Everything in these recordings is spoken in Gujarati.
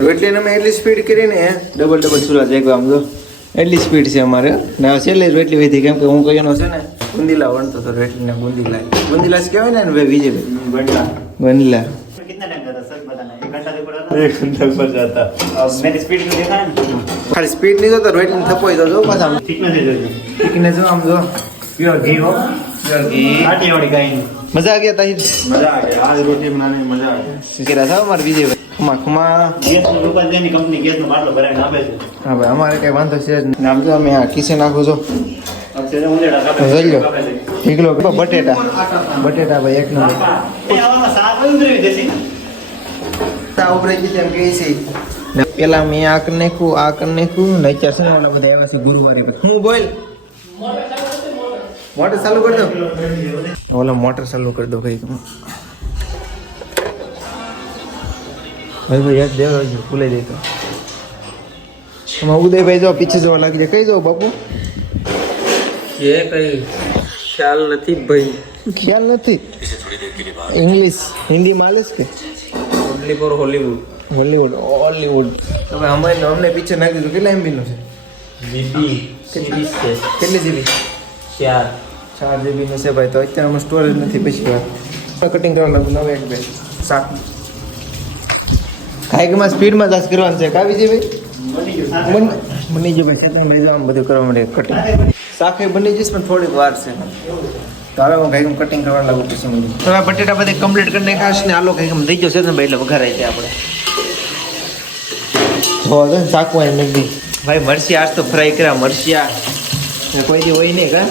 રોટલી અમે એટલી સ્પીડ કરીને ડબલ ચૂલા જગ્યા આમ જો એટલી સ્પીડ છે અમારે ને છેલ્લે રોટલી વધી કેમ કે હું કહીનો છે ને ગુંદીલા વણતો તો રોટલીને ગુંદીલા કહેવાય ને ભાઈ વિજયભાઈ વનીલા ખાલી સ્પીડ નહીં તો રોટલી થપોઈ દો પાછા થિકનેસ જો આમ જો પ્યોર ઘી હો પ્યોર ઘી કાઠિયાવાડી ગાયની મજા આ ગયા તાહિર મજા આ ગયા આ રોટલી બનાવવાની મજા આ ગઈ કેરા સાવ માર વિજયભાઈ ખમા ગેસ નો રૂપાલ દેની કંપની ગેસ નો બાટલો ભરાઈને આપે છે હા ભાઈ અમારે કઈ વાંધો છે ને આમ જો અમે આ ખીસે નાખું છો ઢીકલો બટેટા ભાઈ એક નંબર ઉપરે એમ કે છે પેલા મેં આ કરી નાખ્યું ને અત્યારે છે ને ઓલા બધા આવ્યા છે ગુરુવારે હું બોલ મોટર ચાલુ કરી દો ઓલા મોટર ચાલુ કરી દો કઈ ભાઈ યાદ દેવો ભૂલાઈ દેતો ઉદયભાઈ જો પીછે જોવા લાગી જાય કઈ જાવ બાપુ એ કઈ ખ્યાલ નથી ભાઈ ખ્યાલ નથી ઇંગ્લિશ હિન્દી માલિશ કે ઓનલી ફોર હોલીવુડ હવે અમને પિક્ચર નાખી દીધું કેટલા MB નું છે બીબી કેટલી છે કેટલી GB 4 GB નું છે ભાઈ તો અત્યારે અમે સ્ટોરેજ નથી પછી વાત કટિંગ કરવા લાગુ નવે એક બે શાક કાંઈકમાં સ્પીડમાં દાસ કરવાનું છે કાવી છે ભાઈ બની ગયો ભાઈ ખેતરમાં લઈ જવાનું બધું કરવા માટે કટિંગ શાક બની જઈશ પણ થોડીક વાર છે તો હવે હું કાંઈક કટિંગ કરવા લાગુ પછી તમે બટેટા બધે કમ્પ્લીટ કરી નાખાશ ને આલો કાંઈક થઈ ગયો છે ને ભાઈ એટલે વઘારાય છે આપણે જો શાક હોય મેગી ભાઈ મરચિયા આજ તો ફ્રાય કર્યા મરચિયા કોઈ દી હોય નહીં કા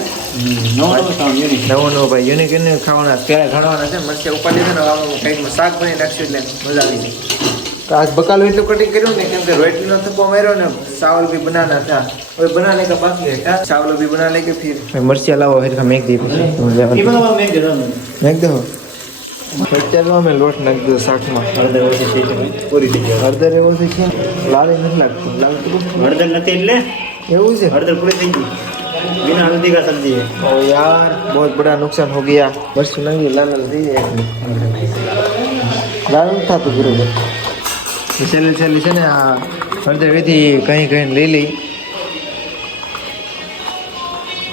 નવો ભાઈ યુનિક ખાવાના ક્યારે ઘણવાના છે મરચિયા ઉપાડી છે ને કંઈક શાક બની નાખશું એટલે મજા આવી જાય તો આજ બકાલો એટલું કટિંગ કર્યું ને કેમ કે રોટલીનો થપ્પો માર્યો ને ચાવલ भी बनाना था और बनाने का बाकी है क्या चावल भी बना लेंगे फिर मिर्ची लाओ फिर मेघ दी मेघ दो ચાલો અમે લોટ નાખી દો શાકમાં હળદર ઓછી પૂરી થઈ જાય હળદર એવું છે કે લાલ નથી લાગતું હળદર નથી એટલે એવું છે હળદર પૂરી થઈ ગઈ बिना हल्दी का सब्जी है ओ यार बहुत बड़ा नुकसान हो गया बस सुनाइए लाल नहीं है लाल था तो बरोबर છેલ્લે છે ને આ હળદર વેથી કहीं લઈ લઈ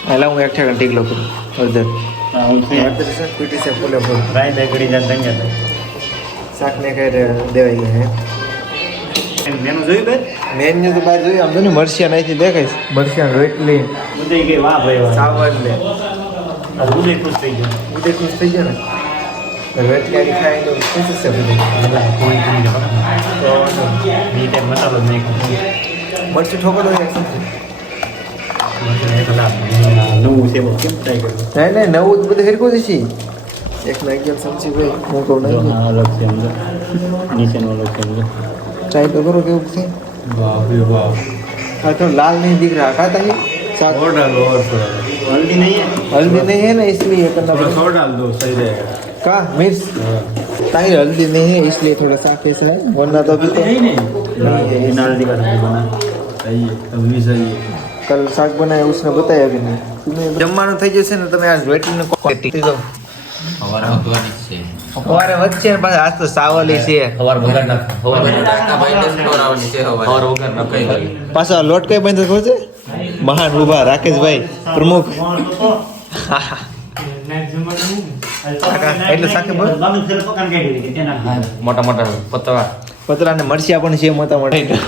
એલા હું એક ઠેકાણ ટીકલો કરું હળદર હળદર છે પીટી છે ફૂલે ફૂલ રાઈ બેગડી જાન દંગા શાક ને કઈ દેવાઈ ગયા મેનુ જોઈ બે મેનુ તો બાર જોઈ આમ તો ને મરસિયા નાખી દેખાય મરસિયા રોટલી ઉદય કે વાહ ભાઈ વાહ સાવર લે આ ઉદય ખુશ થઈ ગયો ને રોટલી ખાઈ તો ખુશ છે બધા કોઈ તો મીઠે મસાલો નહીં મરચું ઠોકો દો એક સમજી નવું છે કેમ ટ્રાય કર્યું નહીં નવું બધું હેરકો છે એક નાખ્યો સમજી ભાઈ હું કહું નહીં અલગ છે અંદર નીચેનો અલગ છે ट्राई तो करो केवल से वाह हाँ तो लाल नहीं दिख रहा खाता है साथ और डालो और हल्दी नहीं है ना इसलिए करना पड़ेगा और डाल दो सही रहेगा का मिर्च ताकि हल्दी नहीं है इसलिए थोड़ा साफ ऐसा है वरना तो अभी तो नहीं हल्दी का बना सही है अभी सही है कल શાક બનાવ્યા उसने बताया कि नहीं જમવાનું થઈ જશે ને તમે આ વેટિંગ ને ક્વોલિટી દો હવારે વચ્ચે પાછા આજ તો સાવલી છે પાછા લોટ કઈ બંધ થયો છે મહાન ઉભા રાકેશભાઈ પ્રમુખ એટલે સાકે મોટા પતરા ને મરચિયા પણ છે મોટા મોટા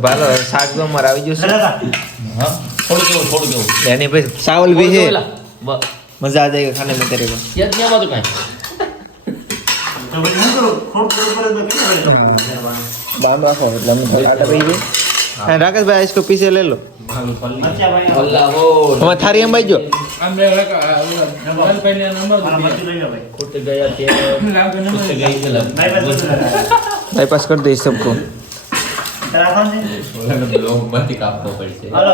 ભાલો શાક તો અમારે આવી ગયું છે થોડું એની ભાઈ સાવલ भी है मजा आ जाएगा खाने में तेरे को याद नहीं आवा तो काहे दाम रखो એટલે અમે આટા પઈ ગઈ હા રાકેશભાઈ इसको पीछे ले लो अच्छा भाई अल्लाह हो हम थारी हम भाई जो हम ले नंबर पहले नंबर भाई खुद गया थे बाईपास कर दे सबको ब्लॉग बंद कापो પડશે હાલો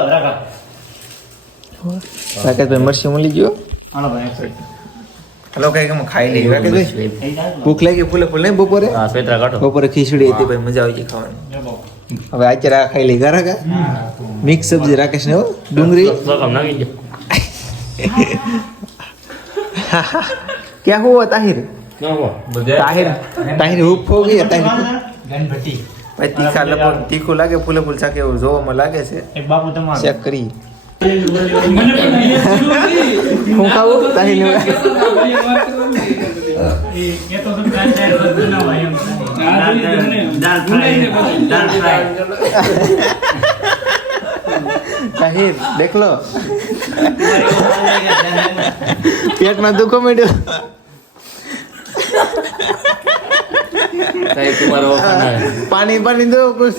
રાકેશભાઈ મરસી મળી ગયો હાલો ભાઈ એક સાઈડ હાલો કઈ કે ખાઈ લઈ રાકેશભાઈ ભૂખ લાગી ફૂલે ફૂલ નહીં બપોરે હા પેટરા કાઢો બપોરે ખીચડી હતી ભાઈ મજા આવી ગઈ ખાવાની હવે આજે ખાઈ લઈ ગારા કા મિક્સ સબ્જી રાકેશ ને ડુંગળી કામ નાખી क्या हुआ ताहिर ताहिर ताहिर हुप हो गई ताहिर ગણપતિ ભાઈ તીખા લપક તીખું લાગે ફૂલે ફૂલ શાક એવું જોવામાં લાગે છે એક બાપુ તમારો ચેક કરી હું ખાવું તાહિર એ તો તમે દાળ બનાવવા એમ દાળ ફ્રાય તાહિર દેખ લો પેટમાં દુખો માંડ્યો तुम्हारा पानी पानी दो कुछ